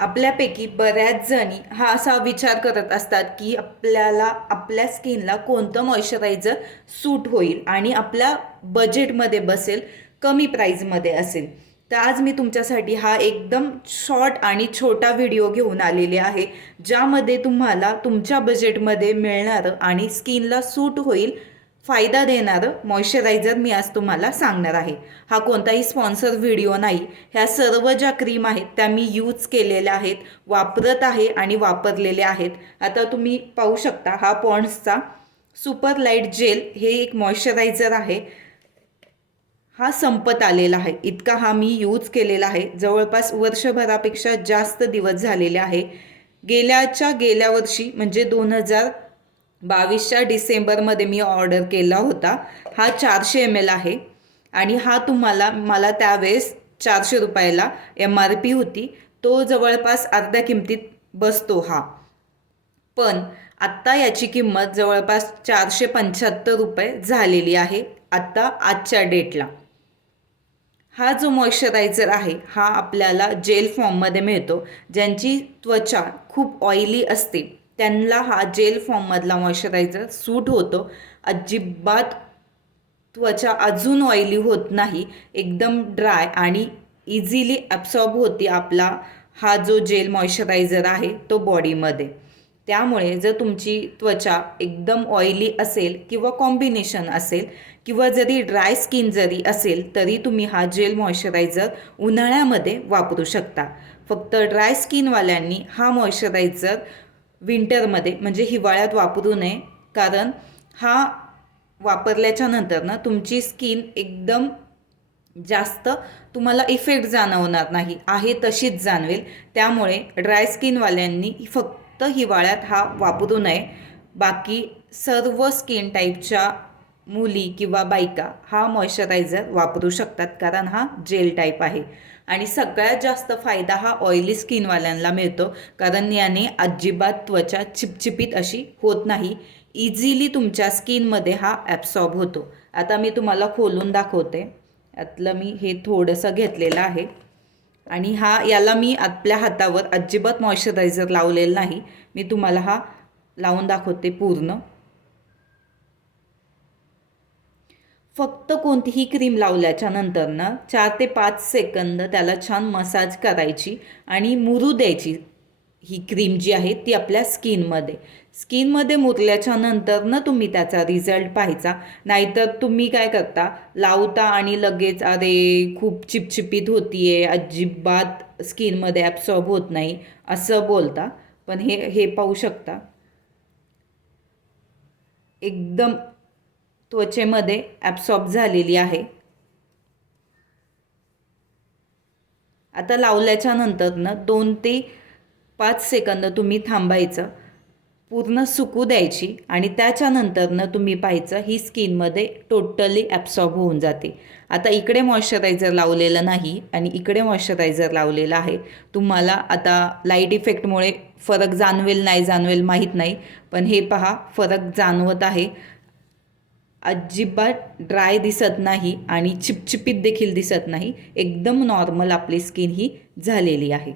आपल्यापैकी बऱ्याच जणी हा असा विचार करत असतात की आपल्याला आपल्या स्किनला कोणतं मॉइश्चरायझर सूट होईल आणि आपल्या बजेटमध्ये बसेल कमी प्राईजमध्ये असेल. तर आज मी तुमच्यासाठी हा एकदम शॉर्ट आणि छोटा व्हिडिओ घेऊन आलेले आहे ज्यामध्ये तुम्हाला तुमच्या बजेटमध्ये मिळणारं आणि स्किनला सूट होईल फायदा देणारं मॉइश्चरायझर मी आज तुम्हाला सांगणार आहे. हा कोणताही स्पॉन्सर व्हिडिओ नाही. ह्या सर्व ज्या क्रीम आहेत त्या मी यूज केलेल्या आहेत वापरत आहे आणि वापरलेल्या आहेत. आता तुम्ही पाहू शकता हा पॉन्ड्सचा सुपर लाइट जेल हे एक मॉइश्चरायझर आहे. हा संपत आलेला आहे. इतका हा मी यूज केलेला आहे. जवळपास वर्षभरापेक्षा जास्त दिवस झालेले आहे. गेल्याच्या गेल्या वर्षी म्हणजे दोन हजार बावीसच्या डिसेंबरमध्ये मी ऑर्डर केला होता. हा चारशे एम एल आहे. आणि हा तुम्हाला मला त्यावेळेस चारशे रुपयाला एम आर पी होती. तो जवळपास अर्ध्या किमतीत बसतो हा. पण आत्ता याची किंमत जवळपास चारशे पंच्याहत्तर रुपये झालेली आहे. आत्ता आजच्या डेटला. हा जो मॉइश्चरायझर आहे हा आपल्याला जेल फॉर्ममध्ये मिळतो. ज्यांची त्वचा खूप ऑइली असते. त्यांना हा जेल फॉर्ममधला मॉइश्चरायझर सूट होतो. अजिबात त्वचा अजून ऑइली होत नाही. एकदम ड्राय आणि इझिली ॲब्सॉर्ब होती आपला हा जो जेल मॉइश्चरायझर आहे तो बॉडीमध्ये त्यामुळे जर तुमची त्वचा एकदम ऑइली असेल किंवा कॉम्बिनेशन असेल किंवा जरी ड्राय स्किन जरी असेल तरी तुम्ही हा जेल मॉइश्चरायझर उन्हाळ्यामध्ये वापरू शकता. फक्त ड्राय स्किनवाल्यांनी हा मॉइश्चरायझर विंटरमध्ये म्हणजे हिवाळ्यात वापरू नये. कारण हा वापरल्याच्या नंतर ना तुमची स्किन एकदम जास्त तुम्हाला इफेक्ट जाणवणार नाही. आहे तशीच जाणवेल. त्यामुळे ड्राय स्किनवाल्यांनी फक्त हिवाळ्यात हा वापरू नये. बाकी सर्व स्किन टाईपच्या मुली किंवा बायका हा मॉइश्चरायझर वापरू शकतात कारण हा जेल टाईप आहे. आणि सगळ्यात जास्त फायदा हा ऑइली स्किनवाल्यांना मिळतो कारण याने अजिबात त्वचा चिपचिपीत अशी होत नाही. इझिली तुमच्या स्किनमध्ये हा ॲब्सॉर्ब होतो. आता मी तुम्हाला खोलून दाखवते. यातलं मी हे थोडंसं घेतलेलं आहे. आणि हा याला मी आपल्या हातावर अजिबात मॉइश्चरायझर लावलेलं नाही. मी तुम्हाला हा लावून दाखवते पूर्ण. फक्त कोणतीही क्रीम लावल्याच्या नंतर ना चार ते पाच सेकंद त्याला छान मसाज करायची आणि मुरू द्यायची. ही क्रीम जी आहे ती आपल्या स्किनमध्ये. स्किनमध्ये मुरल्याच्या नंतर ना तुम्ही त्याचा रिझल्ट पाहायचा. नाहीतर तुम्ही काय करता लावता आणि लगेच अरे खूप चिपचिपीत होती आहे अजिबात स्किनमध्ये ॲब्सॉर्ब होत नाही असं बोलता. पण हे हे पाहू शकता. एकदम त्वचेमध्ये ॲब्सॉर्ब झालेली आहे. आता लावल्याच्या नंतरनं दोन ते पाच सेकंद तुम्ही थांबायचं पूर्ण सुकू द्यायची आणि त्याच्यानंतरनं तुम्ही पाहायचं ही स्किनमध्ये टोटली ॲब्सॉर्ब होऊन जाते. आता इकडे मॉइश्चरायझर लावलेलं नाही आणि इकडे मॉइश्चरायझर लावलेलं आहे. तुम्हाला आता लाइट इफेक्टमुळे फरक जाणवेल नाही जाणवेल माहीत नाही पण हे पहा फरक जाणवत आहे. अजिबात ड्राय दिसत नाही आणि चिपचिपीत देखील दिसत नाही. एकदम नॉर्मल आपली स्किन ही झालेली आहे.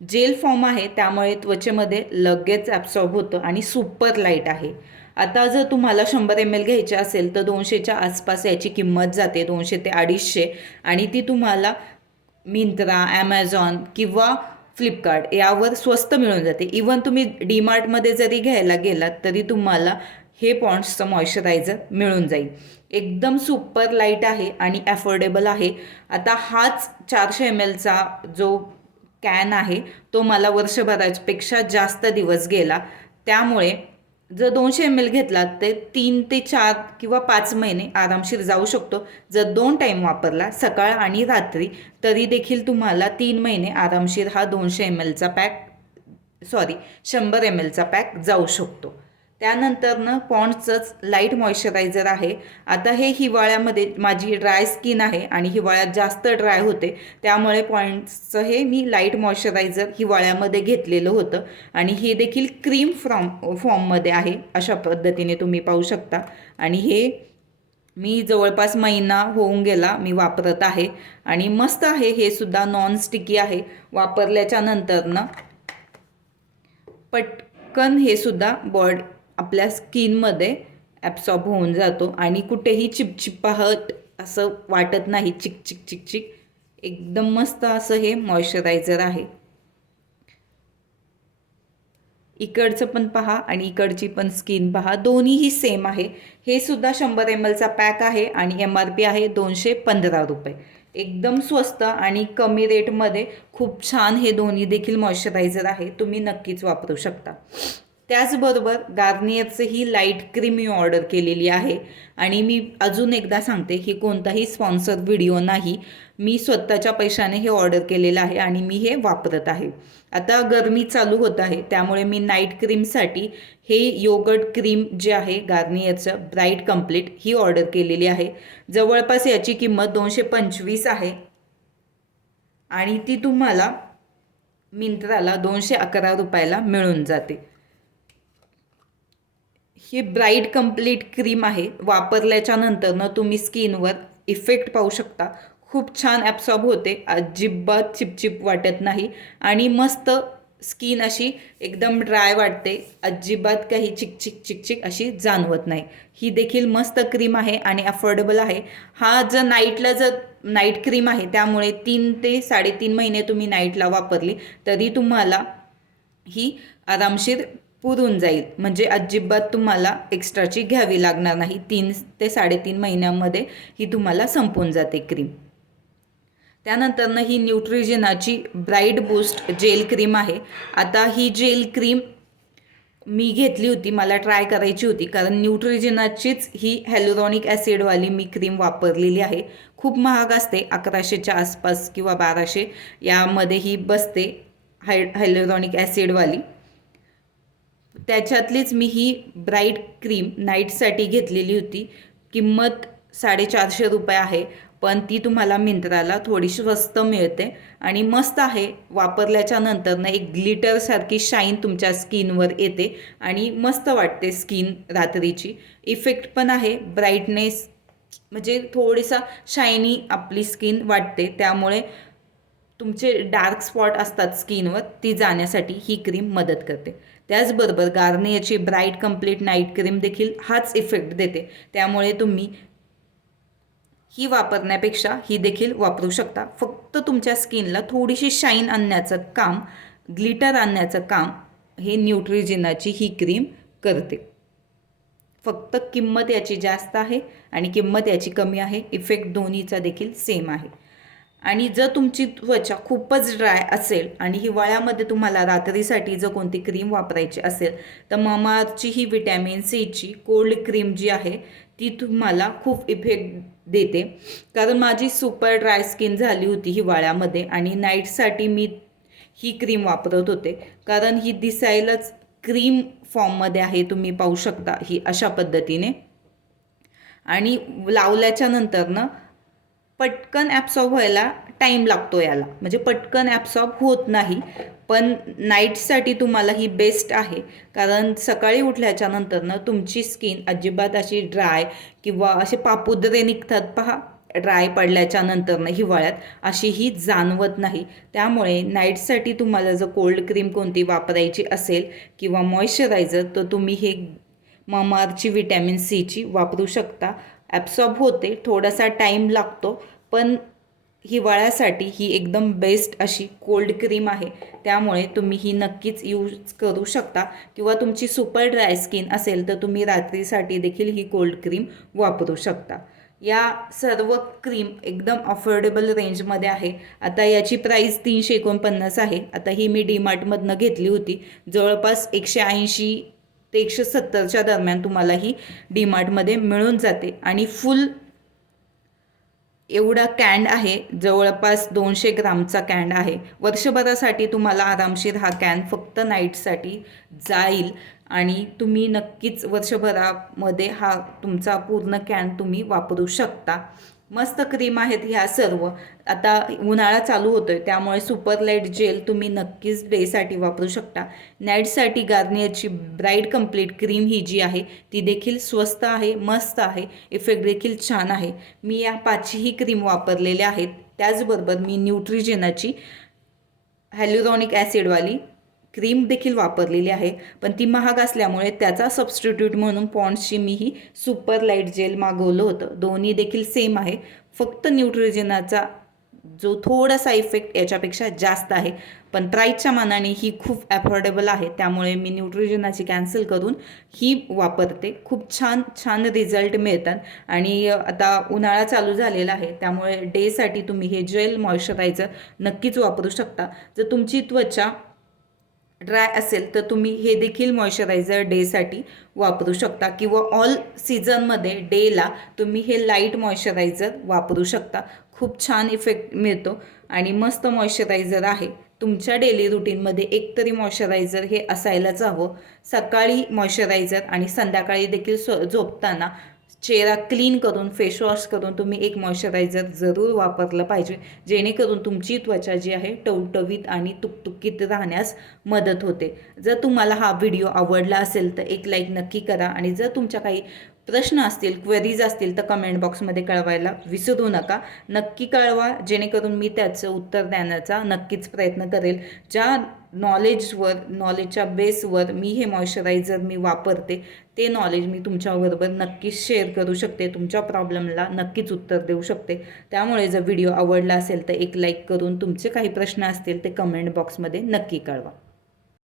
जेल फॉर्म आहे त्यामुळे त्वचेमध्ये लगेच ॲब्सॉर्ब होतं आणि सुपर लाइट आहे. आता जर तुम्हाला शंभर एम एल घ्यायचे असेल तर दोनशेच्या आसपास याची किंमत जाते दोनशे ते अडीचशे. आणि ती तुम्हाला मिंत्रा ॲमेझॉन किंवा फ्लिपकार्ट यावर स्वस्त मिळून जाते. इवन तुम्ही डीमार्टमध्ये जरी घ्यायला गेलात तरी तुम्हाला हे पॉन्ड्सचं मॉइश्चरायझर मिळून जाईल. एकदम सुपर लाइट आहे आणि ॲफोर्डेबल आहे. आता हाच चारशे एम एलचा जो कॅन आहे तो मला वर्षभरापेक्षा जास्त दिवस गेला. त्यामुळे जर दोनशे एम एल घेतला तर तीन ते चार किंवा पाच महिने आरामशीर जाऊ शकतो. जर दोन टाईम वापरला सकाळ आणि रात्री तरी देखील तुम्हाला तीन महिने आरामशीर हा दोनशे एम एलचा पॅक सॉरी शंभर एम एलचा पॅक जाऊ शकतो. त्यानंतरनं पॉन्ड्सचंच लाइट मॉइश्चरायझर आहे. आता हे हिवाळ्यामध्ये माझी ड्राय स्किन आहे आणि हिवाळ्यात जास्त ड्राय होते. त्यामुळे पॉइंट्सचं हे मी लाइट मॉइश्चरायझर हिवाळ्यामध्ये घेतलेलं होतं. आणि हे देखील क्रीम फ्रॉम फॉर्ममध्ये आहे अशा पद्धतीने तुम्ही पाहू शकता. आणि हे मी जवळपास महिना होऊन गेला मी वापरत आहे. आणि मस्त आहे. हे सुद्धा नॉन स्टिकी आहे. वापरल्याच्या नंतरनं पटकन हे सुद्धा बॉड आपल्या स्किनमध्ये ॲब्सॉर्ब होऊन जातो आणि कुठेही चिपचिपाहट असं वाटत नाही. चिक चिक चिक चिक. एकदम मस्त असं हे मॉइश्चरायझर आहे. इकडचं पण पहा आणि इकडची पण स्किन पहा. दोन्हीही सेम आहे. हे सुद्धा शंभर एम एलचा पॅक आहे आणि एम आर पी आहे दोनशे पंधरा रुपये. एकदम स्वस्त आणि कमी रेटमध्ये खूप छान हे दोन्ही देखील मॉइश्चरायझर आहे. तुम्ही नक्कीच वापरू शकता. त्याचबरोबर गार्नियरचं ही लाइट क्रीम मी ऑर्डर केलेली आहे. आणि मी अजून एकदा सांगते ही कोणताही स्पॉन्सर व्हिडिओ नाही. मी स्वतःच्या पैशाने हे ऑर्डर केलेलं आहे आणि मी हे वापरत आहे. आता गरमी चालू होत आहे त्यामुळे मी नाईट क्रीमसाठी हे योगर्ट क्रीम जे आहे गार्नियरचं ब्राईट कंप्लीट ही ऑर्डर केलेली आहे. जवळपास याची किंमत दोनशे पंचवीस आहे. आणि ती तुम्हाला मिंत्राला दोनशे अकरा रुपयाला मिळून जाते. ही ब्राईट कंप्लीट क्रीम आहे वापरल्याच्या नंतरनं तुम्ही स्किनवर इफेक्ट पाहू शकता. खूप छान ॲब्सॉर्ब होते. अजिबात चिपचिप वाटत नाही आणि मस्त स्किन अशी एकदम ड्राय वाटते. अजिबात काही चिकचिक चिकचिक अशी जाणवत नाही. ही देखील मस्त क्रीम आहे आणि अफोर्डेबल आहे. हा जर नाईटला जर नाईट क्रीम आहे त्यामुळे तीन ते साडेतीन महिने तुम्ही नाईटला वापरली तरी तुम्हाला ही आरामशीर पुरून जाईल. म्हणजे अजिबात तुम्हाला एक्स्ट्राची घ्यावी लागणार नाही. तीन ते साडेतीन महिन्यामध्ये ही तुम्हाला संपून जाते क्रीम त्यानंतरनं ही न्यूट्रिजनाची ब्राईट बूस्ट जेल क्रीम आहे. आता ही जेल क्रीम मी घेतली होती मला ट्राय करायची होती. कारण न्यूट्रिजनाचीच ही हॅलोरॉनिक ॲसिडवाली मी क्रीम वापरलेली आहे. खूप महाग असते अकराशेच्या आसपास किंवा बाराशे यामध्ये ही बसते हाय हॅलोरॉनिक ॲसिडवाली त्याच्यातलीच मी ही ब्राईट क्रीम नाईटसाठी घेतलेली होती. किंमत साडेचारशे रुपये आहे. पण ती तुम्हाला मिंत्राला थोडी स्वस्त मिळते. आणि मस्त आहे. वापरल्याच्या नंतरनं एक ग्लिटरसारखी शाईन तुमच्या स्किनवर येते. आणि मस्त वाटते स्किन रात्रीची. इफेक्ट पण आहे. ब्राईटनेस म्हणजे थोडीसा शायनी आपली स्किन वाटते. त्यामुळे तुमचे डार्क स्पॉट असतात स्किनवर ती जाण्यासाठी ही क्रीम मदत करते. त्याचबरोबर गार्नियरची ब्राईट कंप्लीट नाईट क्रीम देखील हाच इफेक्ट देते. त्यामुळे तुम्ही ही वापरण्यापेक्षा ही देखील वापरू शकता. फक्त तुमच्या स्किनला थोडीशी शाईन आणण्याचं काम ग्लिटर आणण्याचं काम हे न्यूट्रिजिनाची ही क्रीम करते. फक्त किंमत याची जास्त आहे आणि किंमत याची कमी आहे. इफेक्ट दोन्हीचा देखील सेम आहे. आणि जर तुमची त्वचा खूपच ड्राय असेल आणि हिवाळ्यामध्ये तुम्हाला रात्रीसाठी जर कोणती क्रीम वापरायची असेल तर ममाची ही विटॅमिन सीची कोल्ड क्रीम जी आहे ती तुम्हाला खूप इफेक्ट देते. कारण माझी सुपर ड्राय स्किन झाली होती हिवाळ्यामध्ये आणि नाईटसाठी मी ही क्रीम वापरत होते. कारण ही दिसायलाच क्रीम फॉर्ममध्ये आहे तुम्ही पाहू शकता ही अशा पद्धतीने. आणि लावल्याच्या नंतर ना पटकन ॲब्सॉर्ब व्हायला टाईम लागतो याला. म्हणजे पटकन ॲब्सॉर्ब होत नाही. पण नाईटसाठी तुम्हाला ही बेस्ट आहे. कारण सकाळी उठल्याच्या नंतरनं तुमची स्किन अजिबात अशी ड्राय किंवा असे पापुद्रे निघतात पहा. ड्राय पडल्याच्या नंतरनं हिवाळ्यात अशी ही जाणवत नाही. त्यामुळे नाईटसाठी तुम्हाला जर कोल्ड क्रीम कोणती वापरायची असेल किंवा मॉइश्चरायझर तर तुम्ही हे ममारची विटॅमिन सीची वापरू शकता. ॲब्सॉर्ब होते थोडासा टाईम लागतो. पण हिवाळ्यासाठी ही एकदम बेस्ट अशी कोल्ड क्रीम आहे. त्यामुळे तुम्ही ही नक्कीच यूज करू शकता. किंवा तुमची सुपर ड्राय स्किन असेल तर तुम्ही रात्रीसाठी देखील ही कोल्ड क्रीम वापरू शकता. या सर्व क्रीम एकदम अफोर्डेबल रेंजमध्ये आहे. आता याची प्राईस तीनशे एकोणपन्नास आहे. आता ही मी डीमार्टमधनं घेतली होती. जवळपास एकशे ऐंशी ते एकशे सत्तरच्या दरम्यान तुम्हाला ही डीमार्टमध्ये मिळून जाते. आणि फुल एवढा कॅन्ड आहे जवळपास दोनशे ग्रामचा कॅन्ड आहे. वर्षभरासाठी तुम्हाला आरामशीर हा कॅन फक्त नाईटसाठी जाईल आणि तुम्ही नक्कीच वर्षभरामध्ये हा तुमचा पूर्ण कॅन तुम्ही वापरू शकता. मस्त क्रीम आहेत ह्या सर्व. आता उन्हाळा चालू होतोय त्यामुळे सुपर लाइट जेल तुम्ही नक्कीच डेसाठी वापरू शकता. नाईटसाठी गार्नियरची ब्राईट कंप्लीट क्रीम ही जी आहे ती देखील स्वस्त आहे मस्त आहे इफेक्ट देखील छान आहे. मी या पाचही क्रीम वापरलेल्या आहेत त्याचबरोबर मी न्यूट्रिजेनाची हॅल्युरॉनिक ॲसिडवाली क्रीम देखील वापरलेली आहे. पण ती महाग असल्यामुळे त्याचा सबस्टिट्यूट म्हणून पॉन्ड्सची मी ही सुपर लाइट जेल मागवलं होतं. दोन्ही देखील सेम आहे. फक्त न्यूट्रिजनाचा जो थोडासा इफेक्ट याच्यापेक्षा जास्त आहे. पण प्राईजच्या मानाने ही खूप ॲफोर्डेबल आहे. त्यामुळे मी न्यूट्रिजनाची कॅन्सल करून ही वापरते. खूप छान छान रिझल्ट मिळतात. आणि आता उन्हाळा चालू झालेला आहे. त्यामुळे डेसाठी तुम्ही हे जेल मॉइश्चरायझर नक्कीच वापरू शकता. जर तुमची त्वचा ड्राय असेल तर तुम्ही हे देखील मॉइश्चरायझर डेसाठी वापरू शकता किंवा ऑल सीझनमध्ये डेला तुम्ही हे लाइट मॉइश्चरायझर वापरू शकता. खूप छान इफेक्ट मिळतो आणि मस्त मॉइश्चरायझर आहे. तुमच्या डेली रुटीनमध्ये एकतरी मॉइश्चरायझर हे असायलाच हवं. सकाळी मॉइश्चरायझर आणि संध्याकाळी देखील स्व झोपताना चेहरा क्लीन करून फेसवॉश करून तुम्ही एक मॉइश्चरायझर जरूर वापरलं पाहिजे. जेणेकरून तुमची त्वचा जी आहे टवटवीत आणि तुकतुकीत राहण्यास मदत होते. जर तुम्हाला हा व्हिडिओ आवडला असेल तर एक लाईक नक्की करा आणि जर तुमच्या काही प्रश्न असतील क्वेरीज असतील तर कमेंट बॉक्समध्ये कळवायला विसरू नका. नक्की कळवा जेणेकरून मी त्याचं उत्तर देण्याचा नक्कीच प्रयत्न करेल. ज्या नॉलेजवर नॉलेजच्या बेसवर मी हे मॉइश्चरायझर मी वापरते. ते नॉलेज मी तुमच्याबरोबर नक्कीच शेअर करू शकते. तुमच्या प्रॉब्लेमला नक्कीच उत्तर देऊ शकते. त्यामुळे जर व्हिडिओ आवडला असेल तर एक लाईक करून तुमचे काही प्रश्न असतील ते कमेंट बॉक्समध्ये नक्की कळवा.